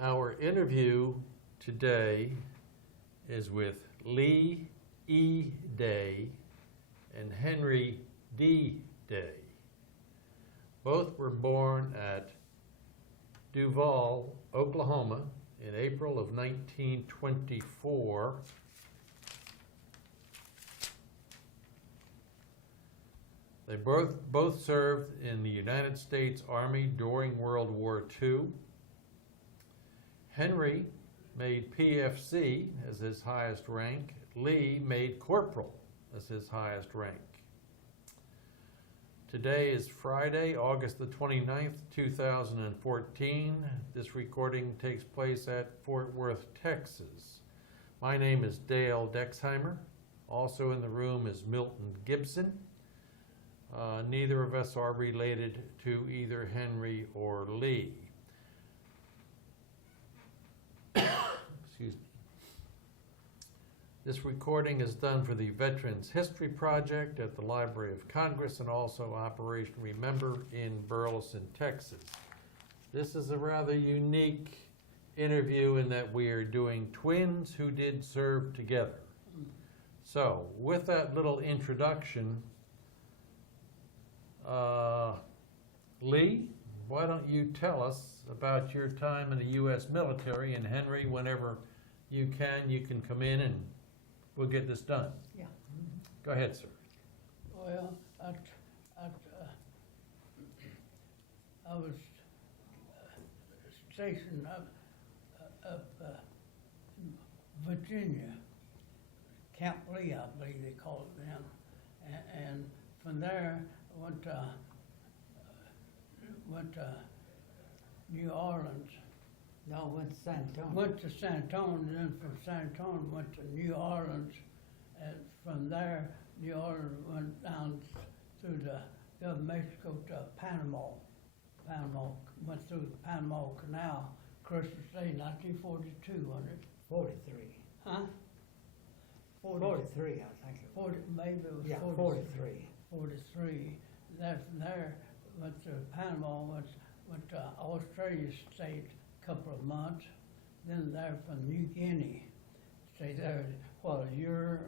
Our interview today is with Lee E. Day and Henry D. Day. Both were born at Duval, Oklahoma in April of 1924. They both served in the United States Army during World War II. Henry made PFC as his highest rank. Lee made Corporal as his highest rank. Today is Friday, August the 29th, 2014. This recording takes place at Fort Worth, Texas. My name is Dale Dexheimer. Also in the room is Milton Gibson. Neither of us are related to either Henry or Lee. Excuse me. This recording is done for the Veterans History Project at the Library of Congress and also Operation Remember in Burleson, Texas. This is a rather unique interview in that we are doing twins who did serve together. So, with that little introduction, Lee, why don't you tell us about your time in the U.S. military, and Henry, whenever you can come in and we'll get this done. Yeah. Go ahead, sir. Well, I was stationed up in Virginia, Camp Lee, I believe they called it then, and from there I went to New Orleans. No, went to San Antonio. Went to San Antonio, and then from San Antonio went to New Orleans, and from there, New Orleans went down through the Gulf of Mexico to Panama. Went through the Panama Canal, Christmas Day, 1942, wasn't it? 43. Huh? 43, I think it was. 40, maybe it was Yeah, 43. 43. 43. Then from there, went to Panama, went to Australia, stayed a couple of months. Then there from New Guinea, stayed there, what, a year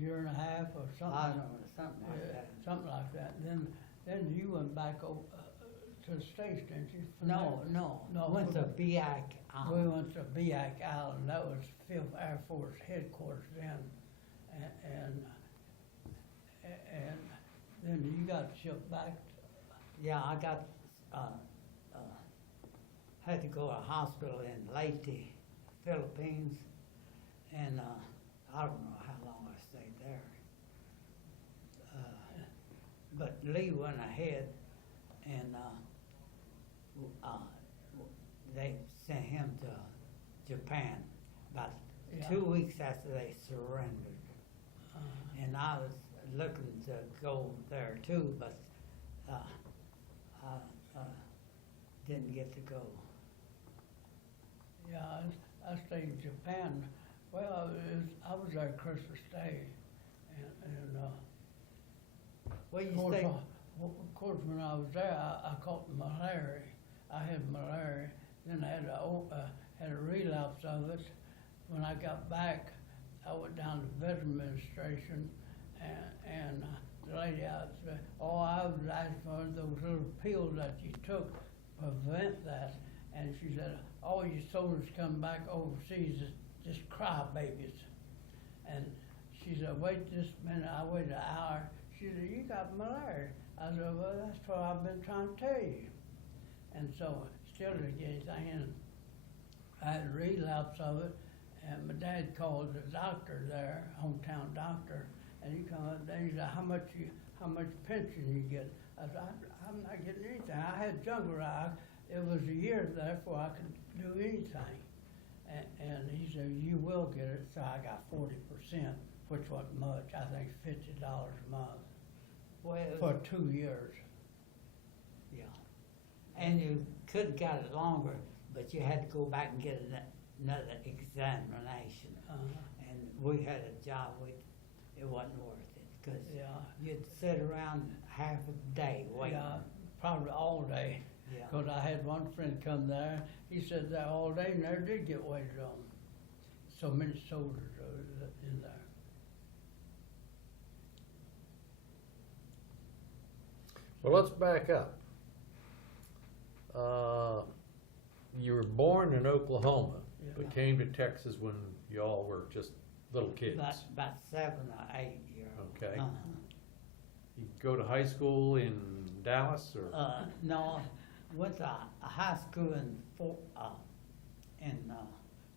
and a half or something? I don't know, something like that. Something like that. Then you went back to the States, didn't you? From No, there? no. No, Went to Biak We Island. went to Biak Island. That was 5th Air Force headquarters then, and then you got shipped back. Yeah, I got, had to go to a hospital in Leyte, Philippines, and I don't know how long I stayed there. But Lee went ahead and they sent him to Japan about Yeah. 2 weeks after they surrendered. And I was looking to go there too, but I didn't get to go. Yeah, I stayed in Japan. Well, I was there Christmas Day, and Well, you of course, stayed, of course, when I was there, I caught malaria. I had malaria. Then I had a relapse of it. When I got back, I went down to the Veteran Administration, and the lady out there, I was asking for those little pills that you took to prevent that. And she said, all you soldiers come back overseas is just crybabies. And she said, wait just a minute. I waited an hour. She said, you got malaria. I said, well, that's what I've been trying to tell you. And so, still didn't get anything. And I had a relapse of it, and my dad called the doctor there, hometown doctor, and he come up there and he said, how much pension you get? I said, I'm not getting anything. I had jungle eye. It was a year there before I could do anything. And he said, you will get it. So I got 40%, which wasn't much. I think $50 a month well, for 2 years. yeah. And you could have got it longer, but you had to go back and get another examination. And we had a job, it wasn't worth it, because Yeah. you'd sit around half a day waiting. Yeah, probably all day. Yeah. Cause I had one friend come there, he said that all day never did get waited on. So many soldiers are in there. Well, let's back up. You were born in Oklahoma, but Yeah. came to Texas when y'all were just little kids. About 7 or 8 years old. Okay. You go to high school in Dallas, or? No, went to a high school in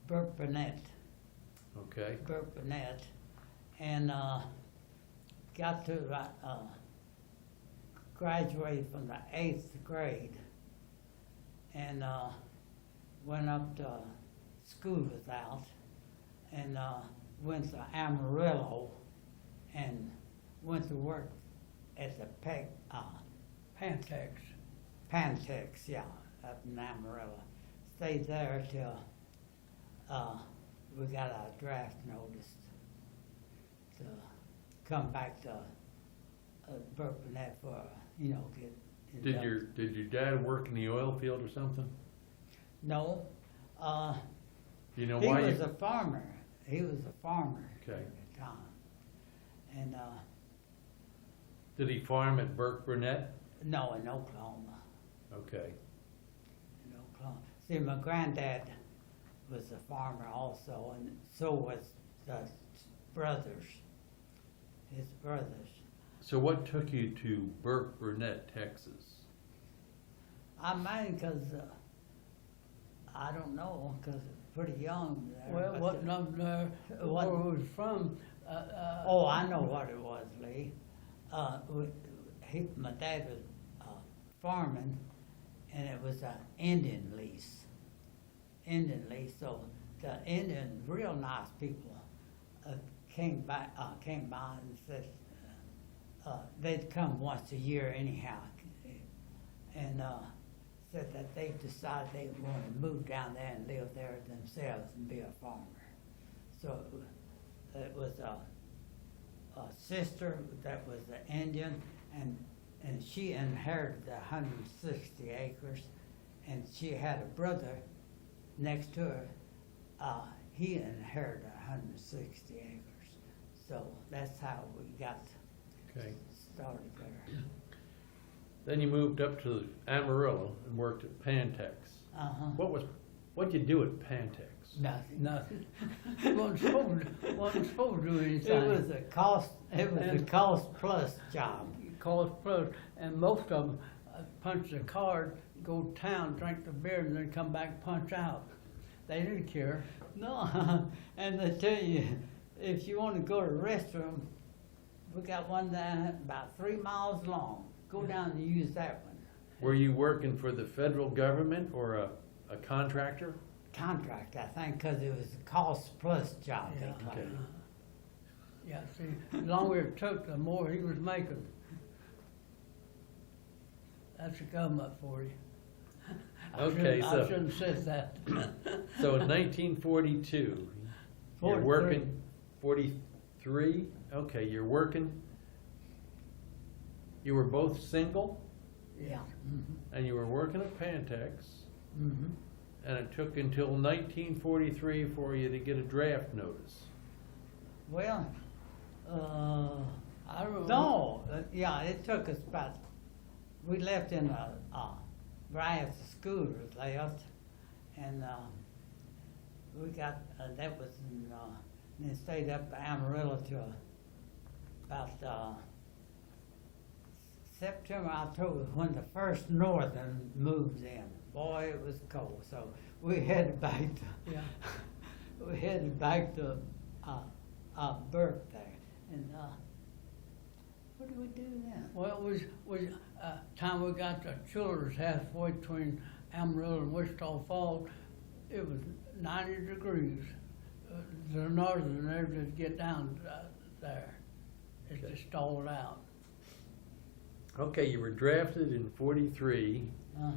Burke Burnett, Okay. and got to graduate from the 8th grade, and went up to school was out, and went to Amarillo, and went to work at the Pantex, yeah, up in Amarillo. Stayed there till we got our draft notice to come back to Burleson for, get inducted. Did your dad work in the oil field or something? No, You know he why was you? a farmer. He was a farmer Okay. at the time. And, Did he farm at Burke Burnett? no, in Oklahoma. Okay. In Oklahoma. See, my granddad was a farmer also, and so was the brothers, his brothers. So what took you to Burke Burnett, Texas? I mean, because I don't know, because pretty young there. Well, but, what number, where it was from, Oh, I know what it was, Lee. My dad was farming, and it was an Indian lease. So the Indians, real nice people, came by and said they'd come once a year anyhow, and said that they decided they wanted to move down there and live there themselves and be a farmer. So it was a sister that was an Indian, and she inherited 160 acres, and she had a brother next to her. He inherited 160 acres. So that's how we got Okay. started there. Then you moved up to Amarillo and worked at Pantex. Uh-huh. What'd you do at Pantex? nothing. Wasn't supposed to do anything. It was a cost plus job. Cost plus, and most of them punch the card, go to town, drink the beer, and then come back and punch out. They didn't care. No, and they tell you, if you want to go to the restroom, we got one down about 3 miles long. Go down and use that one. Were you working for the federal government or a contractor? Contract, I think, because it was a cost plus job. Yeah. They claimed. Yeah, see, the longer it took, the more he was making. That's the government for you. Okay, I so- shouldn't have said that. So in 1942, you're 43. working, 43? Okay, you're working. You were both single, Yeah. and you were working at Pantex, Mm-hmm. and it took until 1943 for you to get a draft notice. Well, I don't know. no, yeah, it took us about, we left in right after school was left, and we got, that was in, then stayed up in Amarillo till about September, October, when the first Northern moved in. Boy, it was cold, so we headed back to, Yeah. we headed back to Burke there, and what did we do then? Well, time we got to Childers halfway between Amarillo and Wichita Falls, it was 90 degrees. The northern there just get down there. It Okay. just stalled out. Okay, you were drafted in 43, Uh-huh.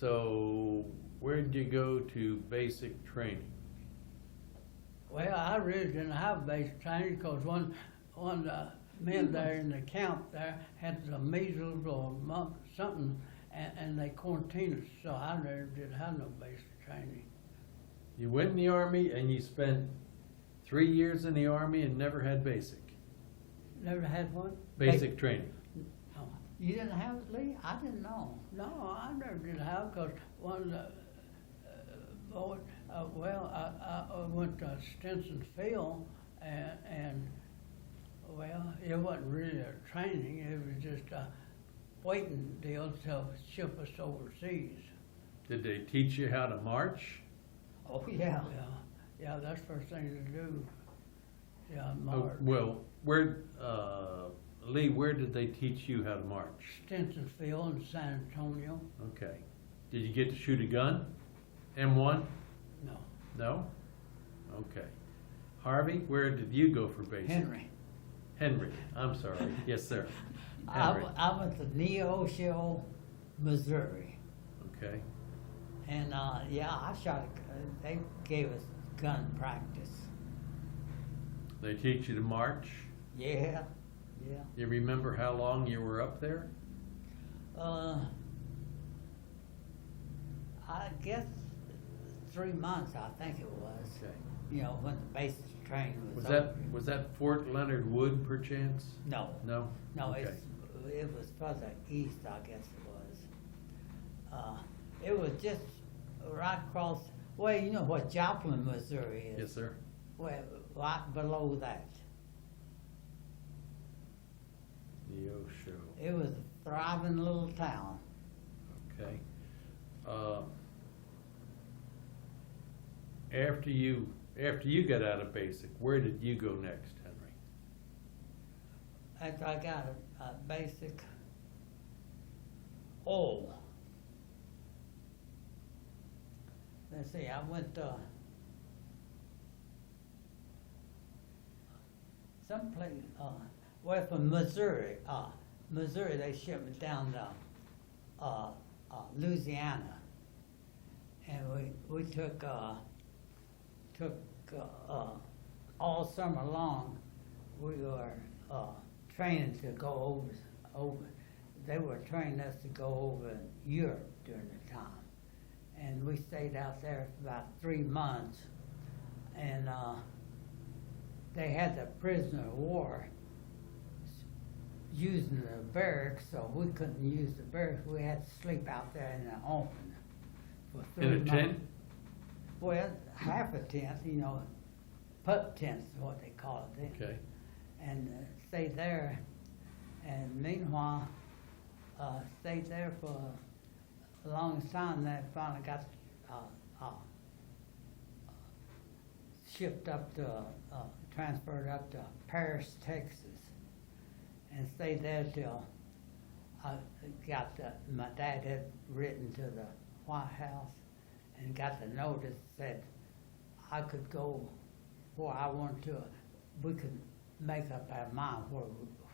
so where did you go to basic training? Well, I really didn't have basic training because one of the men there in the camp there had the measles or something, and they quarantined us, so I never did have no basic training. You went in the Army and you spent 3 years in the Army and never had basic? Never had one? Basic training? No. You didn't have it, Lee? I didn't know. No, I never did have, because one of the boys, well, I went to Stinson Field, and, well, it wasn't really a training, it was just a waiting deal to ship us overseas. Did they teach you how to march? Oh, yeah. Yeah, that's the first thing to do. Yeah, Oh, march. well, where, Lee, where did they teach you how to march? Stinson Field in San Antonio, Okay. Did you get to shoot a gun? M1? no. No? Okay. Harvey, where did you go for basic? Henry, I'm sorry. Yes, sir. Henry. I went to Neosho, Missouri. Okay. And, yeah, I shot they gave us gun practice. They teach you to march? Yeah, yeah. You remember how long you were up there? I guess 3 months, I think it was. Okay. You know, when the basic training was Was that Fort Leonard Wood, perchance? No, No? no, Okay. it was further east, I guess it was. It was just right across, well, you know what Joplin, Missouri is? Yes, sir. Well, right below that. Neosho. It was a thriving little town. Okay. After you got out of basic, where did you go next, Henry? After I got a basic, oh. Let's see, I went someplace, well, from Missouri. Missouri, they shipped me down to Louisiana, and we took all summer long. We were training to go over. They were training us to go over Europe during the time. And we stayed out there for about 3 months, and they had the prisoner of war using the barracks, so we couldn't use the barracks. We had to sleep out there in the open for 3 In a months. tent? Well, half a tent, you know, pup tents is what they call it then. Okay. And stayed there, and meanwhile, stayed there for the longest time. Then finally got shipped up to, transferred up to Paris, Texas, and stayed there till I got my dad had written to the White House and got the notice said I could go where I wanted to. We could make up our mind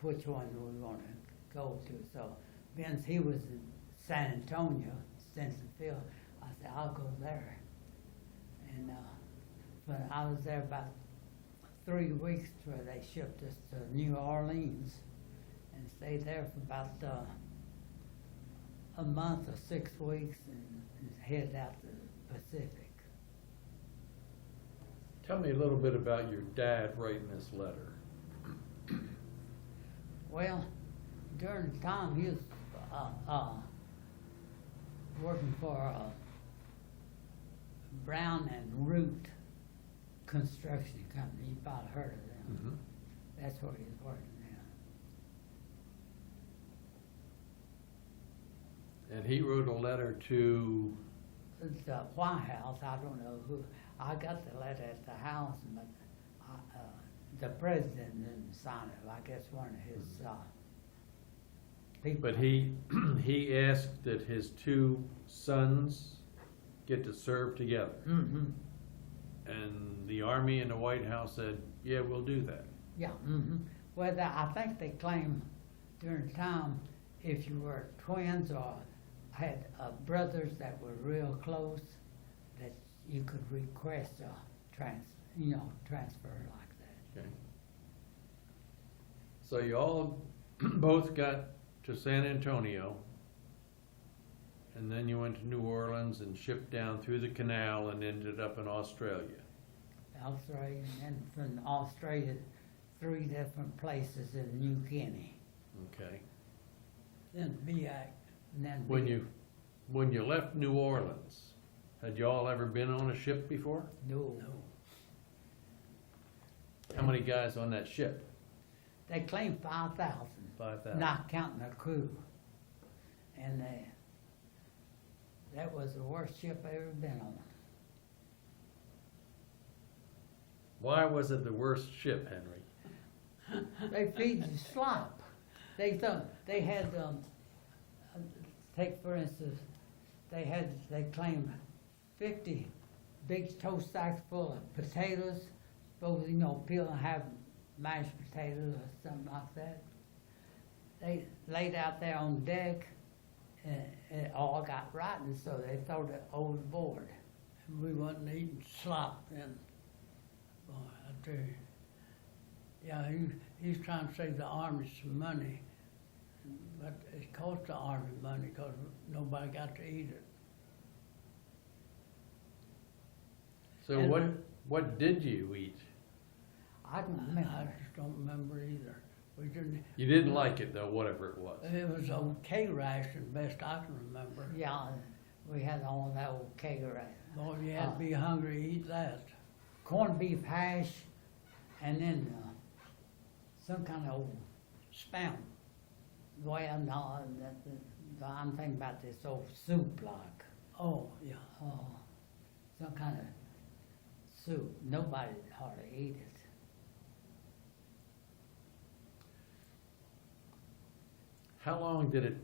which one we want to go to. So Vince, he was in San Antonio, Stinson Field. I said, I'll go there. And but I was there about 3 weeks where they shipped us to New Orleans and stayed there for about a month or 6 weeks and headed out to the Pacific. Tell me a little bit about your dad writing this letter. Well, during the time he was working for Brown and Root Construction Company. You probably heard of them. Mm-hmm. That's where he's working now. And he wrote a letter to, The White House, I don't know who. I got the letter at the house, but the president didn't sign it. I guess one of his people. but he asked that his 2 sons get to serve together. Mm-hmm. And the Army and the White House said, yeah, we'll do that. Yeah. Mm-hmm. Well, I think they claimed during the time if you were twins or had brothers that were real close, that you could request a transfer like that. Okay. So you all both got to San Antonio and then you went to New Orleans and shipped down through the canal and ended up in Australia. Australia, and then from Australia, 3 different places in New Guinea. Okay. Then BAC. And then When you left New Orleans, had y'all ever been on a ship before? No. How many guys on that ship? They claimed 5,000, 5,000. not counting the crew. And that was the worst ship I ever been on. Why was it the worst ship, Henry? They feed you slop. They thought they had take for instance, they claimed 50 big toast sacks full of potatoes. Supposed, peel and have mashed potatoes or something like that. They laid out there on deck, and it all got rotten, so they threw it overboard. And we wasn't eating slop then. Boy, I tell you. Yeah, he's trying to save the Army some money, but it cost the Army money because nobody got to eat it. So And what did you eat? I don't remember. I just don't remember either. We didn't. You didn't like it though, whatever it was. It was okay ration, best I can remember. Yeah, we had all that old kegger. Boy, you had to be hungry to eat that. Corned beef hash, and then some kind of old Spam. well, no, I'm thinking about this old soup like. Oh, yeah. Some kind of soup. Nobody hardly ate it. How long did it,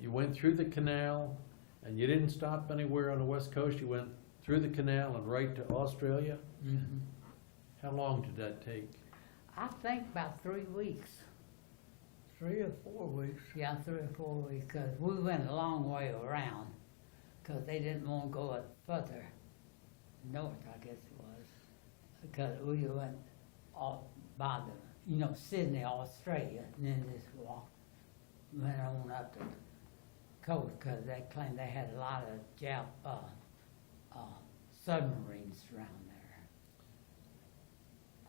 you went through the canal and you didn't stop anywhere on the west coast, you went through the canal and right to Australia? Mm-hmm. How long did that take? I think about 3 weeks. 3 or 4 weeks. Yeah, 3 or 4 weeks, because we went a long way around, because they didn't want to go further north, I guess it was, because we went all by the, Sydney, Australia, and then just went on up the coast, because they claimed they had a lot of Jap submarines around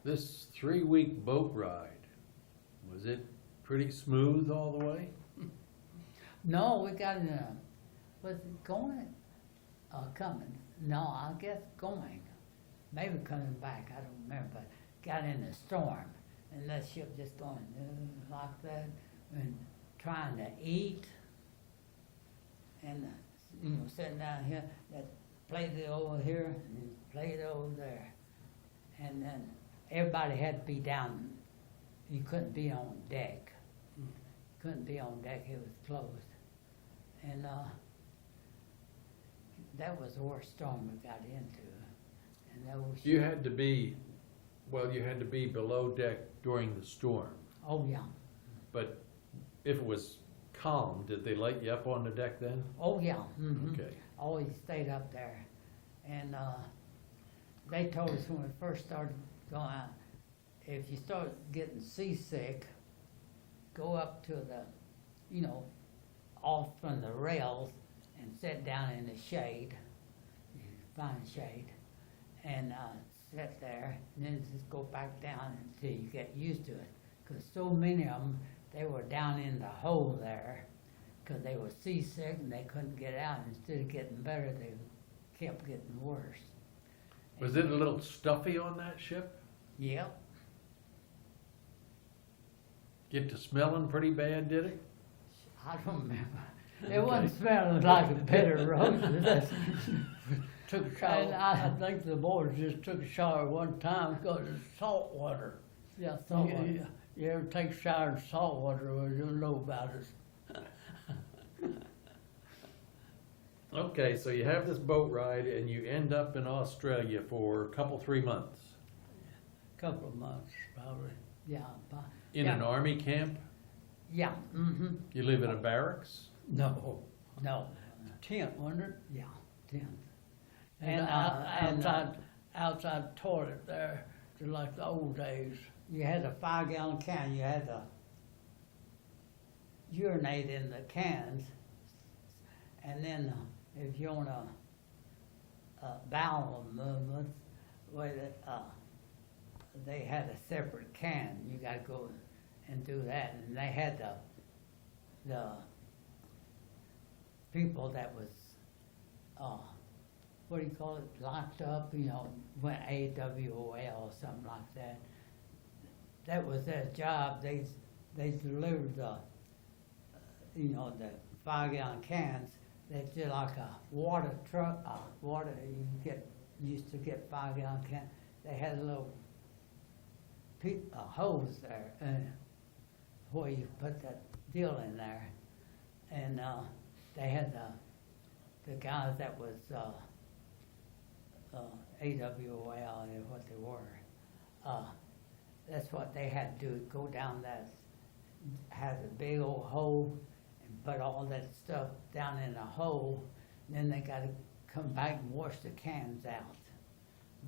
there. This 3-week boat ride, was it pretty smooth all the way? No, we got in was it going, coming? No, I guess going. Maybe coming back, I don't remember, but got in a storm, and that ship just going like that, and trying to eat, and, sitting down here, that played it over here, and played it over there. And then everybody had to be down, you couldn't be on deck. Couldn't be on deck, it was closed. And that was the worst storm we got into. And that was You had to be below deck during the storm. Oh, yeah. But if it was calm, did they light you up on the deck then? Oh, yeah. Mm-hmm. Okay. Always stayed up there. And they told us when we first started going out, if you start getting seasick, go up to the, off from the rails and sit down in the shade. You find shade. And sit there, and then just go back down until you get used to it. Because so many of them, they were down in the hole there because they were seasick and they couldn't get out. Instead of getting better, they kept getting worse. Was it a little stuffy on that ship? Yep. Get to smelling pretty bad, did it? I don't remember. It wasn't smelling like a bed of roses. Took a shower. And I think the boys just took a shower one time because it's salt water. Yeah, salt water. You ever take a shower in salt water, well, you'll know about it. Okay, so you have this boat ride and you end up in Australia for a 3 months. Couple of months, probably. Yeah. In Yeah. an army camp? Yeah. Mm-hmm. You live in a barracks? No. No. Tent, wasn't it? Yeah. 10. And, And, outside toilet there, just like the old days. You had a 5-gallon can. You had to urinate in the cans, And then if you want bowel movements, where they had a separate can. You got to go and do that. And they had the people that was what do you call it, locked up, you know, went AWOL or something like that. That was their job. They delivered the, you know, the 5-gallon cans. They did like a water truck, water, used to get 5-gallon cans. They had a little hose there where you put that deal in there. And they had the guys that was AWOL, is what they were. That's what they had to do, go down that, had a big old hole and put all that stuff down in a hole. And then they got to come back and wash the cans out.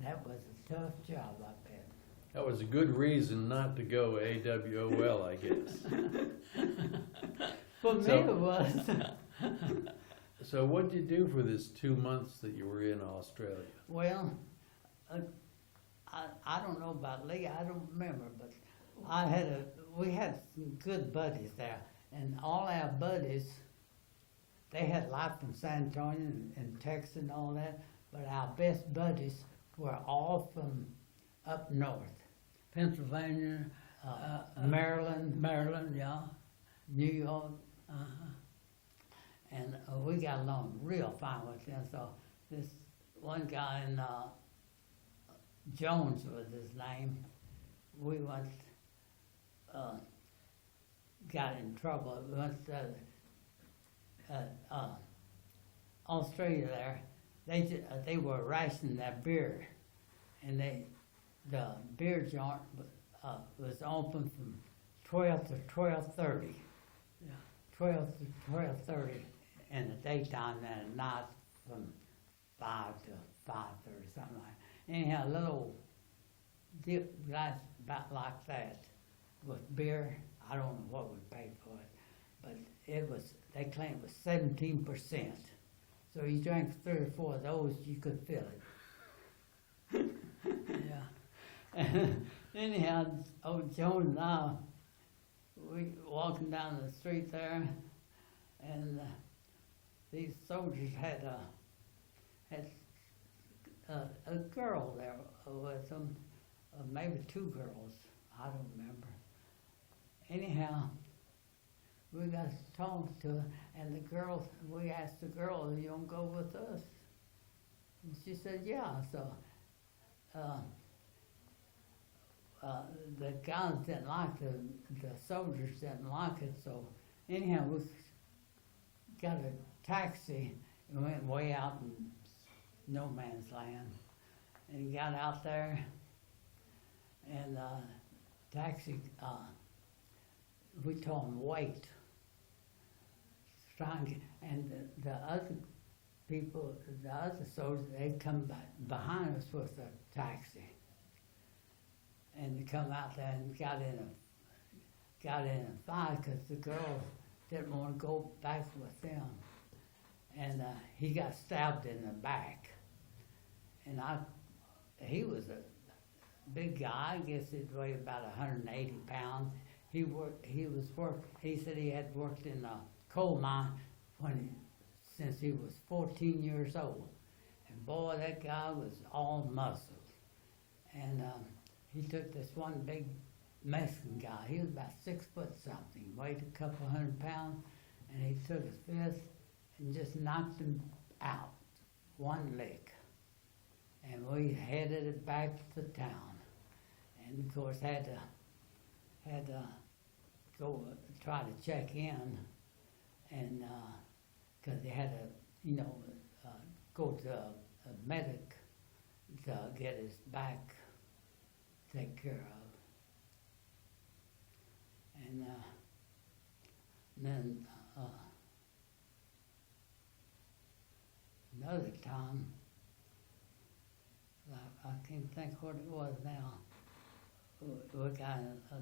That was a tough job, I bet. That was a good reason not to go AWOL, I guess. For me, So- it was. So what'd you do for this 2 months that you were in Australia? Well, I don't know about Lee, I don't remember, but we had some good buddies there, and all our buddies, they had life from San Antonio and Texas and all that, but our best buddies were all from up north, Pennsylvania, Maryland, Maryland, yeah. New York, Uh-huh. and we got along real fine with them. So this one guy in Jones was his name. We went, got in trouble. We went to Australia there. They were rationing their beer, and the beer joint was open from 12 to 12:30. Yeah. 12 to 12:30 in the daytime, and at night from 5 to 5:30, something like that. Anyhow, a little dip glass about like that with beer. I don't know what we paid for it, but it was, they claimed it was 17%. So you drank 3 or 4 of those, you could feel it. Yeah. Anyhow, old Joan and I, we walking down the street there, and these soldiers had a girl there with them, maybe 2 girls, I don't remember. Anyhow, we got to talk to her, and the girl, we asked the girl, "You don't go with us?" And she said, "Yeah." So the guys didn't like the soldiers didn't like it. So anyhow, we got a taxi and went way out in no man's land, and got out there, and taxi. We told him wait. Trying to, and the other people, the other soldiers, they come back behind us with the taxi, and they come out there and got in a fight because the girl didn't want to go back with them, and he got stabbed in the back, and he was a big guy. I guess he'd weigh about 180 pounds. He said he had worked in a coal mine since he was 14 years old. And boy, that guy was all muscle. And he took this one big Mexican guy. He was about 6 foot something, weighed a couple 100 pounds, and he took his fist and just knocked him out, one lick. And we headed it back to town. And of course had to go try to check in, and because they had to, go to a medic to get his back taken care of, and then another time, I can't think what it was now. We got a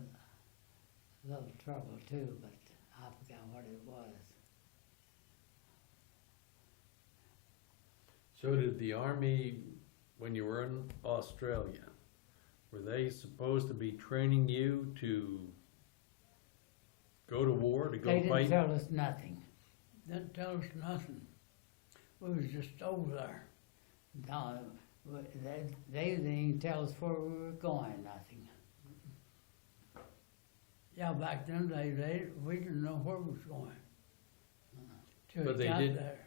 little trouble too, but I forgot what it was. So did the Army, when you were in Australia, were they supposed to be training you to go to war, to go They didn't fight? tell us nothing. Didn't tell us nothing. We was just over there. No, they didn't even tell us where we were going, nothing. Yeah, back then we didn't know where we was going. Till But we they got did- there.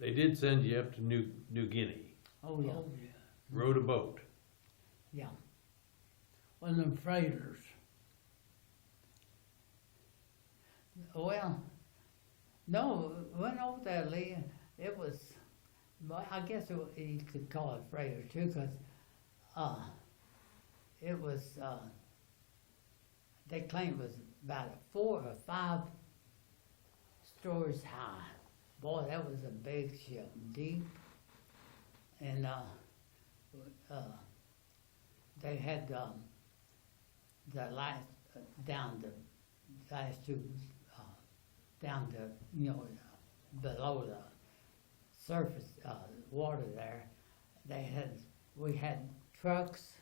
They did send you up to New Guinea, Oh, yeah, Oh, yeah. rowed a boat. yeah. One of them freighters. Well, no, went over there, Lee, it was, well, I guess you could call it freighter too, 'cause, it was, they claimed it was about 4 or 5 stories high. Boy, that was a big ship, deep, and, they had, the last, down the last two, down to, below the surface, water there, we had trucks,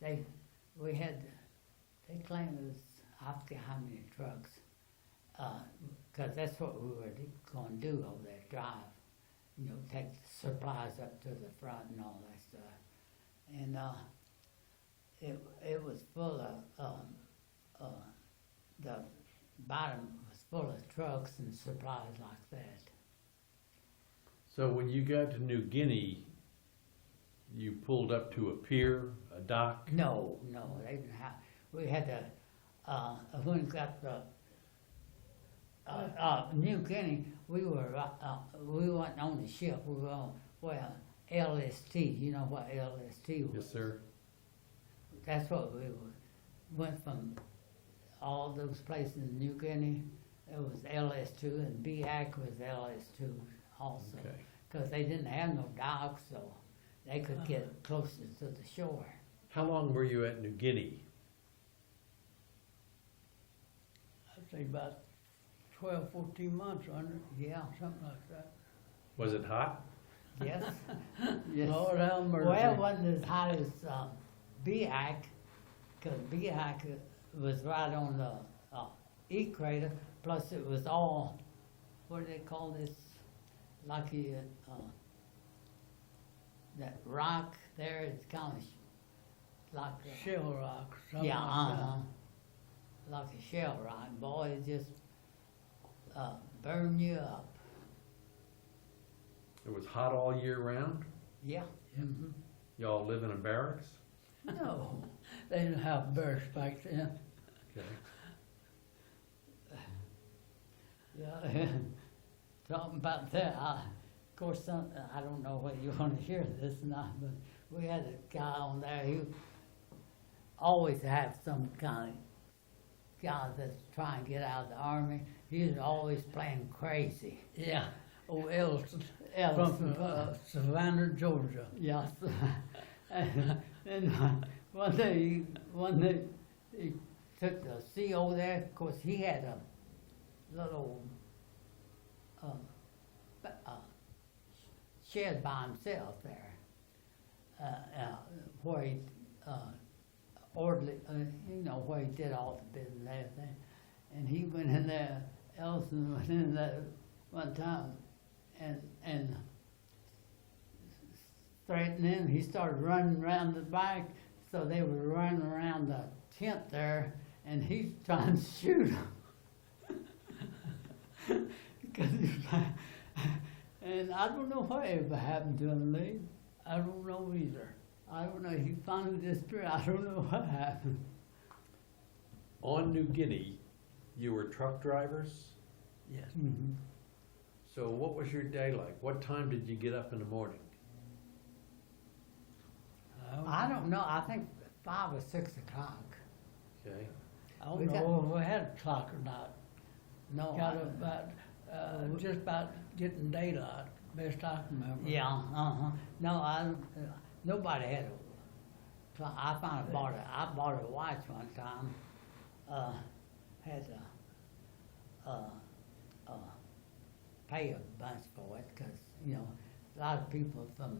they claimed it was, I forget how many trucks, 'cause that's what we were gonna do over there, drive, take the supplies up to the front and all that stuff. And, it was full of, the bottom was full of trucks and supplies like that. So when you got to New Guinea, you pulled up to a pier, a dock? No, they didn't have, we had to, when we got the, New Guinea, we weren't on the ship, we were on, LST, you know what LST was? Yes, sir. That's what we went from all those places in New Guinea, it was LS2, and BAC was LS2 also. Okay. Because they didn't have no docks, so they could get closer to the shore. How long were you at New Guinea? I'd say about 12, 14 months, under Yeah, something like that. Was it hot? yes, yes. Lord have mercy. Well, it wasn't as hot as BAC, because BAC was right on the equator, plus it was all, what do they call this, like that rock there, it's kind of like a, Shell rock, something yeah, like that. like a shell rock. Boy, it just burn you up. It was hot all year round? Yeah. Mhm. Y'all live in a barracks? No. They didn't have barracks back then. Okay. Yeah. Talking about that, of course, I don't know whether you want to hear this or not, but we had a guy on there who always had some kind of guy that's trying to get out of the Army. He was always playing crazy. Yeah. Oh, Ellison, Ellison, from Savannah, Georgia. yes. and one day he took the CO there. Of course, he had a little shed by himself there, where he orderly, where he did all the business and everything. And he went in there. Ellison went in there one time, and threatening. He started running around the back, so they were running around the tent there, and he's trying to shoot them. Because he's like, and I don't know whatever happened to him, Lee. I don't know either. I don't know. He finally disappeared. I don't know what happened. On New Guinea, you were truck drivers? Yes. Mm-hmm. So what was your day like? What time did you get up in the morning? I don't know. I think 5 or 6 o'clock. Okay. I don't We got- know if we had a clock or not. No, Got I- about, just about getting daylight, best I can remember. Yeah, No, nobody had a clock. I finally I bought a watch one time. Had to pay a bunch for it because, lot of people from,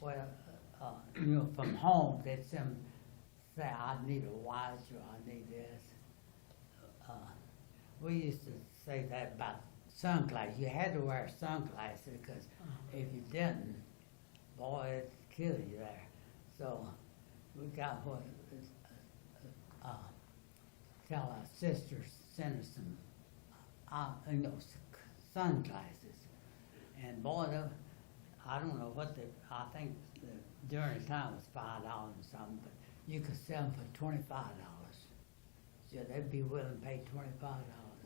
well, you know, from home, they'd say, I need a watch or I need this. We used to say that about sunglasses. You had to wear sunglasses because if you didn't, boy, it'd kill you there. So we got what, tell our sisters send us some, you know, sunglasses. And boy, I don't know what I think during the time was $5 or something, but you could sell them for $25. So they'd be willing to pay $25.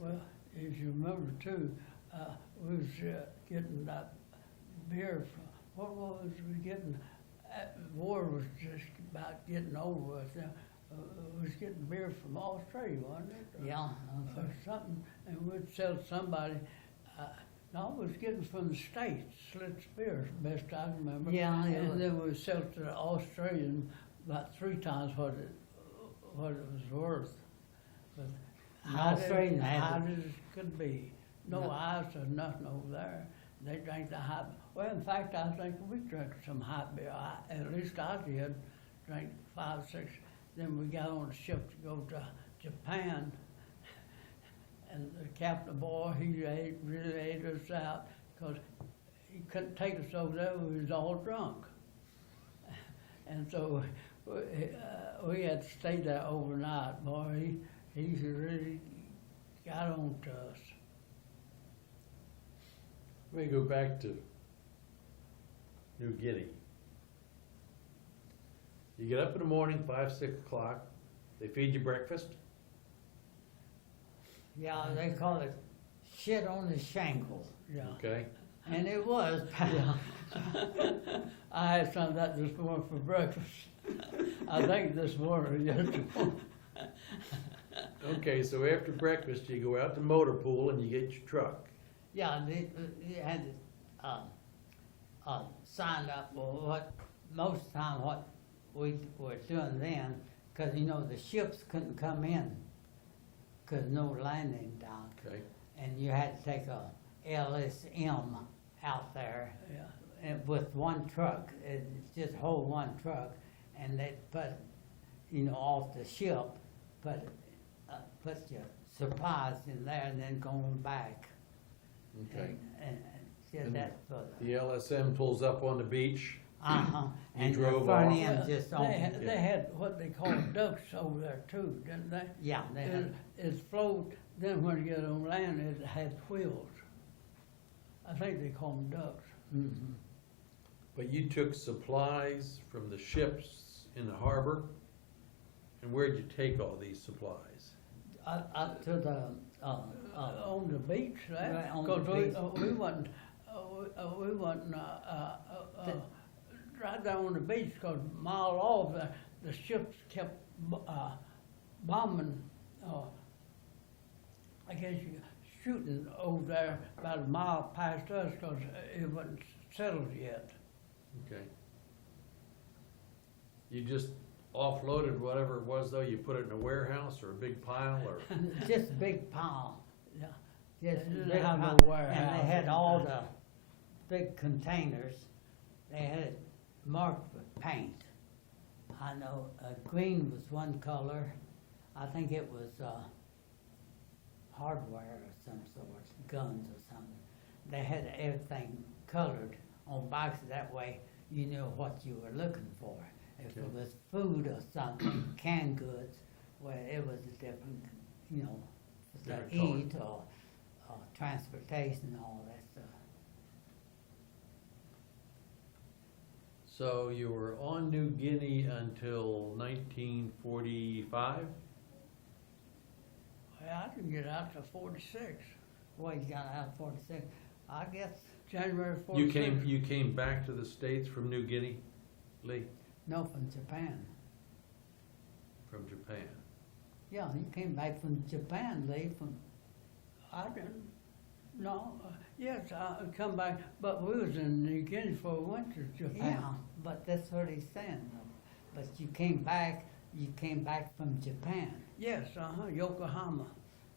Well, if you remember too, we was getting that beer from, what was we getting? War was just about getting over with. We was getting beer from Australia, wasn't it? Yeah. Or something, and we'd sell somebody, no, we was getting from the States, Slits beer, best I can remember. Yeah, it And was. then we sell to the Australian about 3 times what it was worth. But Australian had hot it. as it could be. No No. ice or nothing over there. They drank the hot, well, in fact, I think we drank some hot beer. At least I did, drank 5, 6. Then we got on a ship to go to Japan. And the captain boy, he really ate us out because he couldn't take us over there. We was all drunk. And so we had to stay there overnight. Boy, he really got on to us. Let me go back to New Guinea. You get up in the morning, 5, 6 o'clock, they feed you breakfast. Yeah, they call it shit on the shingle. Yeah. Okay, And it was. I had some of that this morning for breakfast. I think this morning, yesterday. okay, so after breakfast, you go out to motor pool and you get your truck. Yeah, you had to sign up for what, most of the time what we were doing then, because you know the ships couldn't come in because no landing dock. Okay, And you had to take a LSM out there Yeah. and with one truck, it just hold one truck, and they put, you know, off the ship, put your supplies in there and then going back. okay. And just And that for the. The LSM pulls up on the beach. Uh-huh. You And the drove front off. end Well, just on. they had what they call ducks over there too, didn't they? Yeah, they had, It flowed, then when you get on land, it had wheels. I think they call them ducks. mhm. But you took supplies from the ships in the harbor, and where'd you take all these supplies? Up to the, On the beach, right? Right, on the Cause beach. we wasn't, right down on the beach, cause a mile off, the ships kept, bombing, I guess shooting over there about a mile past us, cause it wasn't settled yet. Okay. You just offloaded whatever it was, though, you put it in a warehouse or a big pile, or? just a big pile. Yeah. Just They a didn't big have no pile. warehouse. And they had all the big containers. They had it marked with paint. I know green was one color. I think it was hardware of some sort, guns or something. They had everything colored on boxes. That way you knew what you were looking for. If it Okay. was food or something, canned goods, well, it was a different, you know, to Different color. eat or transportation and all that stuff. So you were on New Guinea until 1945? Well, I didn't get out till 46, Well, you got out 46, I guess, January 46. You came back to the States from New Guinea, Lee? no, from Japan. From Japan. Yeah, you came back from Japan, Lee, from, I didn't, no, yes, I come back, but we was in New Guinea before we went to Japan. yeah, but that's what he's saying. But you came back from Japan. Yes, Yokohama.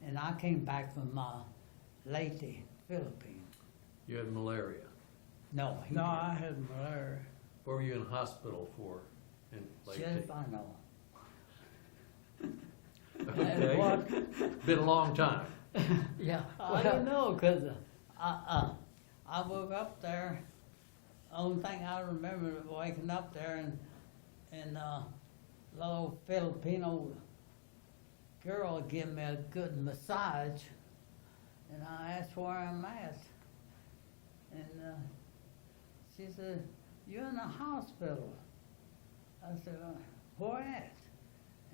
And I came back from Leyte, Philippines. You had malaria. No, he No, didn't. I had malaria. What were you in hospital for? In Lake Shit T? if I know. Okay. what? Been a long time. Yeah, I don't know, 'cause I woke up there. Only thing I remember waking up there and little Filipino girl give me a good massage, and I asked where I'm at, and she said, "You're in the hospital." I said, "Where at?"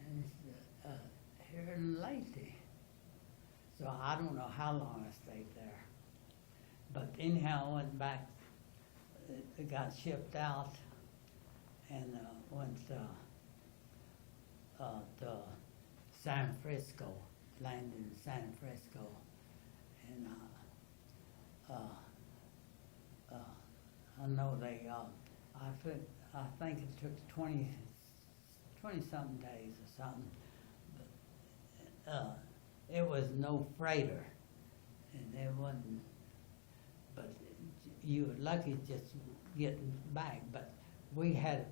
And she said, "Here in Leyte." So I don't know how long I stayed there. But anyhow, I went back, it got shipped out and went to San Francisco, landed in San Francisco. And I know they, I think it took 20 something days or something. But, it was no freighter, and it wasn't, but you were lucky just getting back, but we had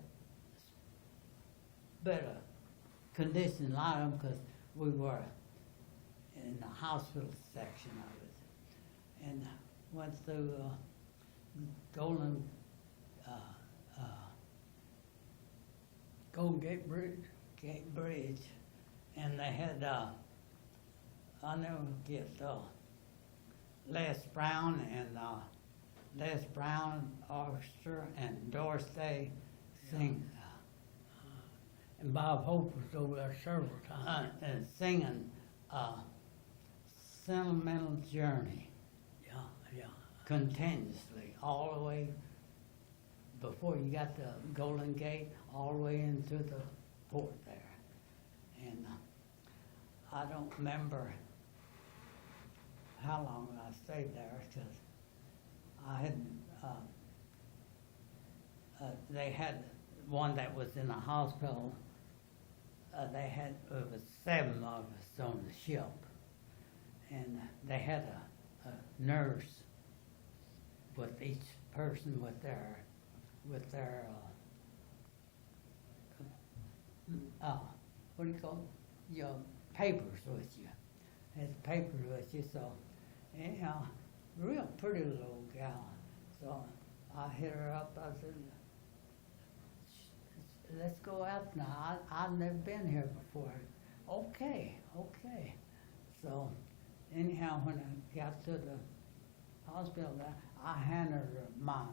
better condition a lot of them, because we were in the hospital section of it, and went through Golden Gate Bridge. Gate Bridge, and they had, I'll never forget, Les Brown, Orchestra, and Doris Day sing, And Bob Hope was over there several times. and singing, Sentimental Journey Yeah. continuously, all the way before you got to Golden Gate, all the way into the port there. And I don't remember how long I stayed there, because I had, they had one that was in a hospital. They had, it was 7 of us on the ship, and they had a nurse with each person with their what do you call it? Your papers with you. Had papers with you, so anyhow, real pretty little gal. So I hit her up. I said, "Let's go out now. I've never been here before." Okay. So anyhow, when I got to the hospital, I handed her my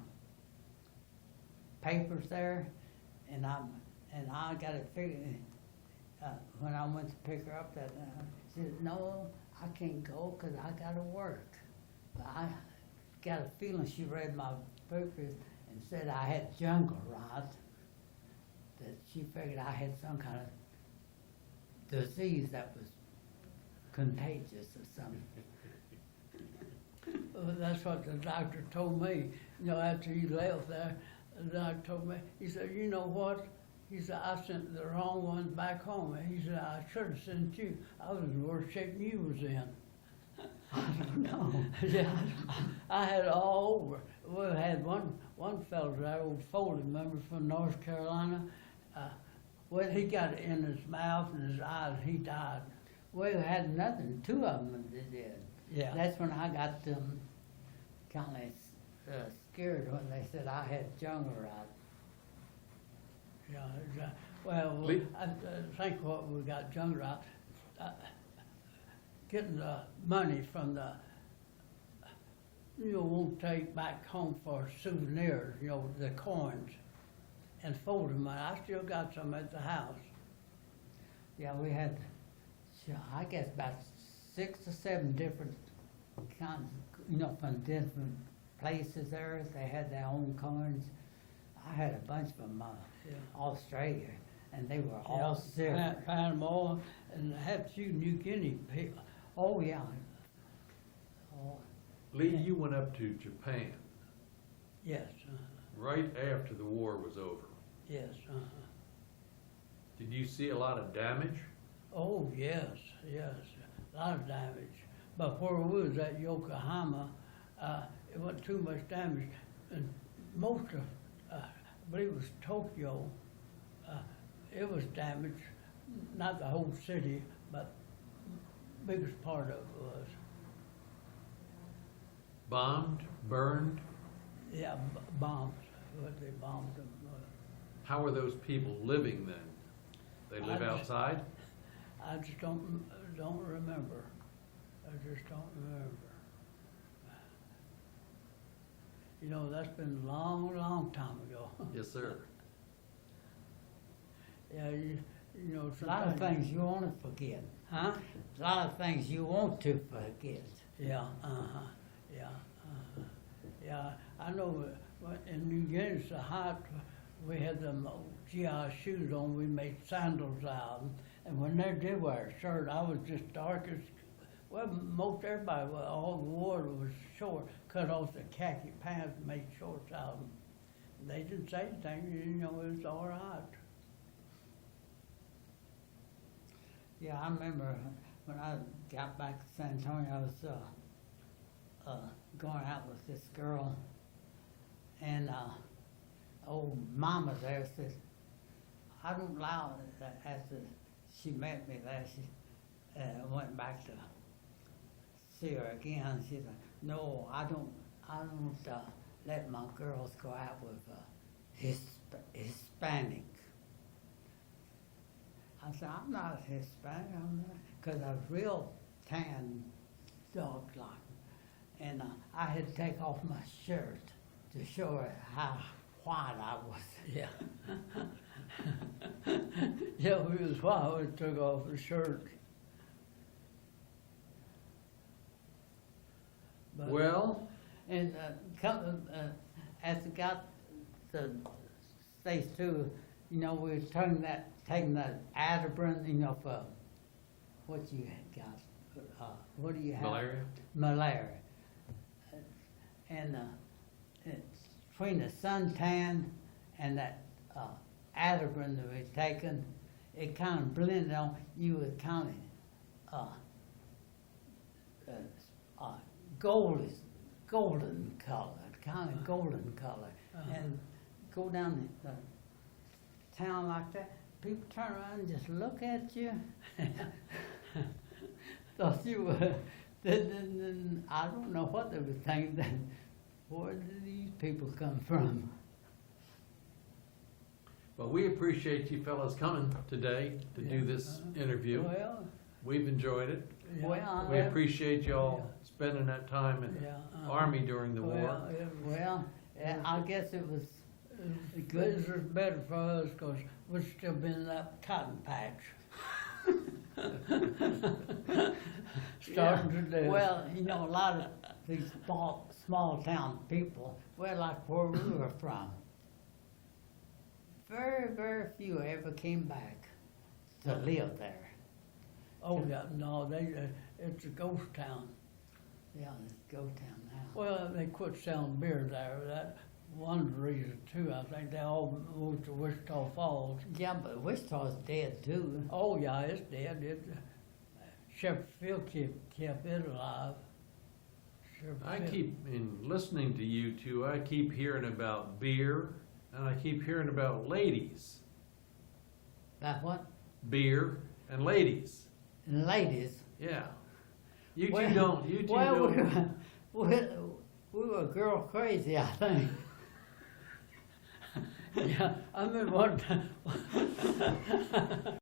papers there, and I got it figured. When I went to pick her up that night, she said, "No, I can't go because I got to work." But I got a feeling she read my papers and said I had jungle rot, that she figured I had some kind of disease that was contagious or something. Well, that's what the doctor told me. After you left there, the doctor told me, he said, "You know what?" He said, "I sent the wrong one back home." And he said, "I should have sent you. I was in worse shape than you was in." I don't know. Yeah, I had it all over. We had one fellow there, old Foley, remember, from North Carolina. Well, he got it in his mouth and his eyes. He died. We had nothing. 2 of them did. Yeah. That's when I got them kind of scared when they said I had jungle rot. Yeah, exactly. Well, Lee? I think what we got jungle out, getting the money from the, won't take back home for souvenirs, the coins, and fold them. I still got some at the house. Yeah, we had, I guess, about 6 or 7 different kinds, from different places there. They had their own coins. I had a bunch from Australia, and they were all silver. Panama, and I had a few New Guinea people. Oh, yeah. Oh, Lee, you went up to Japan Yes, right after the war was over. yes. Did you see a lot of damage? Oh, yes, a lot of damage. But where we was at Yokohama, it wasn't too much damage. And most of, I believe it was Tokyo, it was damaged, not the whole city, but biggest part of it was. Bombed, burned? Yeah, bombs, what they bombed them. How are those people living then? They live I just- outside? I just don't remember. I just don't remember. You know, that's been a long, long time ago. Yes, sir. Yeah, you know, A lot of sometimes. things you want to forget. Huh? A lot of things you want to forget. Yeah, yeah. I know in New Guinea, the hot, we had them GI shoes on, we made sandals out 'em. And when they did wear a shirt, I was just dark as, well, most everybody, all wore was short, cut off the khaki pants and made shorts out of them. They didn't say anything, you know, it was all right. Yeah, I remember when I got back to San Antonio, I was going out with this girl, and old mama there said, I don't allow it. After she met me there, she went back to see her again. She said, no, I don't let my girls go out with Hispanic. I said, I'm not Hispanic, because I was real tan, dog-like. And I had to take off my shirt to show her how white I was. Yeah. Yeah, we was wild, we took off the shirt. But- Well, And as it got to stage 2, you know, we was taking that Adabrin, you know, for what you had got. What do you have? malaria? Malaria. And it's between the suntan and that Adabrin that we taken, it kind of blended on. You were kind of golden color, kind of golden color, and go down the town like that. People turn around and just look at you. Thought you were. Then I don't know what they were thinking. Then where did these people come from? Well, we appreciate you fellas coming today to do this interview. Well, We've enjoyed it. yeah. Well, We appreciate y'all Yeah. spending that time in the Yeah, Army during the war. Well, it was, Well, I guess it was good. It was better for us because we'd still been in that cotton patch. Starting to do. Well, you know, a lot of these small town people, well, like where we were from, very, very few ever came back to live there. Oh, yeah, no, it's a ghost town. Yeah, it's a ghost town now. Well, they quit selling beer there. That one reason too. I think they all moved to Wichita Falls. Yeah, but Wichita's dead too. Oh yeah, it's dead. Shepherd's Field kept it alive. Shepherd's I Field. keep, in listening to you two, I keep hearing about beer, and I keep hearing about ladies. About what? Beer and ladies. And ladies. Yeah. You two Well- don't, you two Well, don't. we were girl crazy, I think. Yeah, I remember one time